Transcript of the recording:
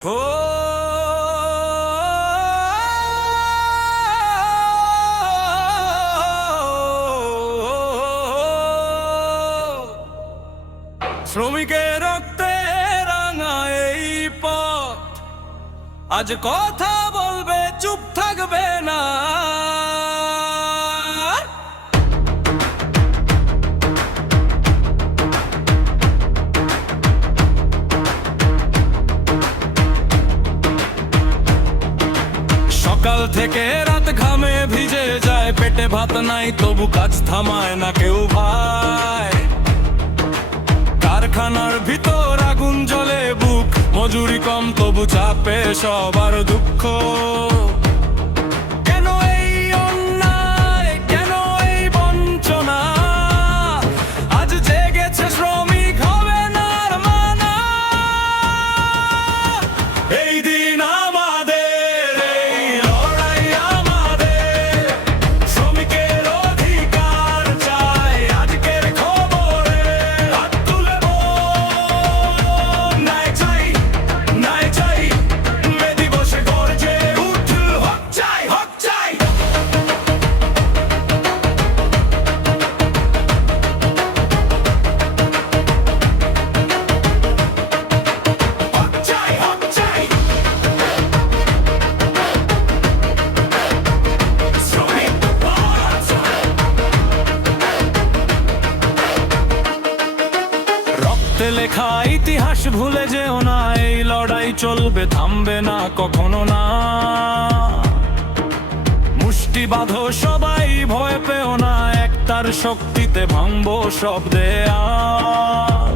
শ্রমিকের রক্তে রাঙা এই পথ আজ কথা বলবে, চুপ থাকবে না। সকাল থেকে রাত ঘামে ভিজে যায়, পেটে ভাত নাই তবু কাজ থামায় না কেউ ভাই। কারখানার ভিতর আগুন জ্বলে বুক, মজুরি কম তবু চাপে সবার দুঃখ। কেন এই অন্যায়, কেন এই বঞ্চনা? আজ জেগেছে শ্রমিক, হবে না আর মানা। এই দিন আমাদের, এই লড়াই আমাদের, শ্রমিকের অধিকার চাই আজকের খবরে। হাত তুলে বল, ন্যায় চাই, ন্যায় চাই, মে দিবসে গর্জে উঠ, হক চাই, হক চাই। হক চাই, হক চাই। শ্রমিক বাঁচ। রক্তে লেখা ইতিহাস ভুলে যেও না, এই লড়াই চলবে, থামবে না কখনো না। মুষ্টি বাঁধো সবাই, ভয় পেও না, একতার শক্তিতে ভাঙবো সব দেয়াল।